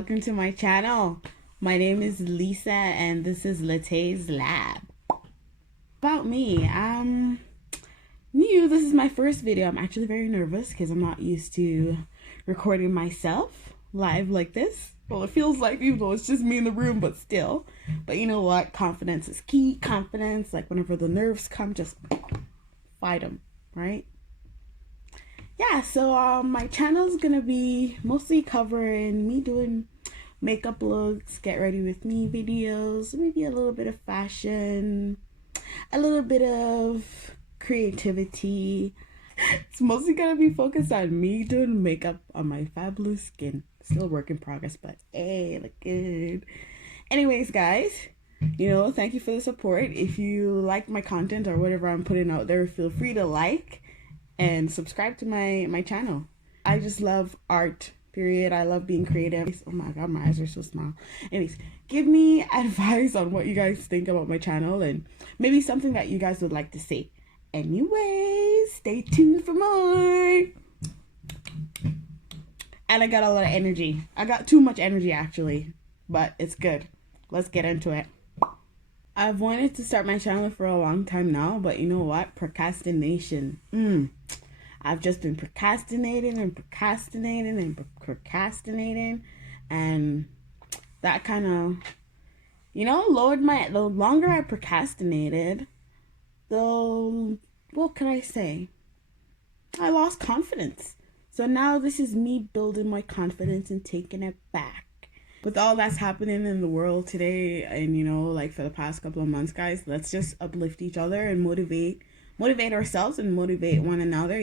welcome to my channel. My name is Lisa and this is Latte's Lab. About me, I'm new. This is my first video. I'm actually very nervous because I'm not used to recording myself live like this. Well, it feels like, even though it's just me in the room, but still. But you know what? Confidence is key. Confidence, like whenever the nerves come, just fight them, right? Yeah, so my channel is gonna be mostly covering me doing makeup looks, get ready with me videos, maybe a little bit of fashion, a little bit of creativity. It's mostly gonna be focused on me doing makeup on my fabulous skin. Still a work in progress, but hey, look good. Anyways, guys, thank you for the support. If you like my content or whatever I'm putting out there, feel free to like and subscribe to my channel. I just love art, period. I love being creative. Oh my god, my eyes are so small. Anyways, give me advice on what you guys think about my channel and maybe something that you guys would like to see. Anyways, stay tuned for more. And I got a lot of energy. I got too much energy actually, but it's good. Let's get into it. I've wanted to start my channel for a long time now, but you know what? Procrastination. I've just been procrastinating and procrastinating and procrastinating, and that kind of, lowered the longer I procrastinated, what can I say? I lost confidence. So now this is me building my confidence and taking it back. With all that's happening in the world today and like for the past couple of months, guys, let's just uplift each other and motivate ourselves and motivate one another,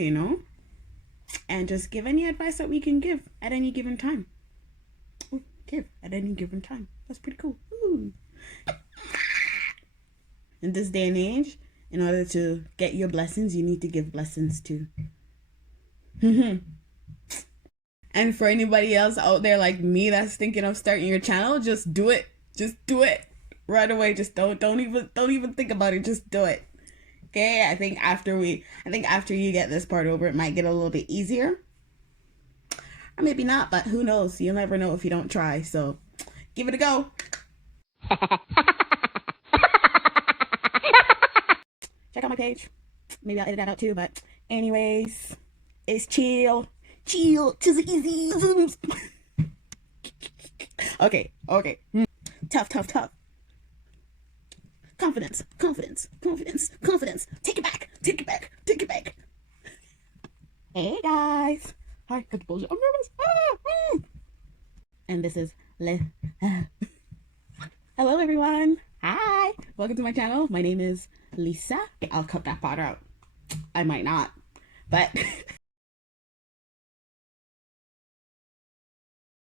and just give any advice that we can give at any given time. Ooh, give at any given time. That's pretty cool. Ooh. In this day and age, in order to get your blessings, you need to give blessings too. And for anybody else out there like me that's thinking of starting your channel, just do it. Just do it right away. Just don't even think about it. Just do it. Okay? I think after you get this part over, it might get a little bit easier. Or maybe not, but who knows? You'll never know if you don't try. So give it a go. Check out my page. Maybe I'll edit that out too, but anyways, it's chill. Chill, tis easy. Okay. Tough. Confidence. Take it back. Hey guys. Hi, cut the bullshit. I'm nervous. And this is Hello everyone. Hi. Welcome to my channel. My name is Lisa. I'll cut that part out. I might not. But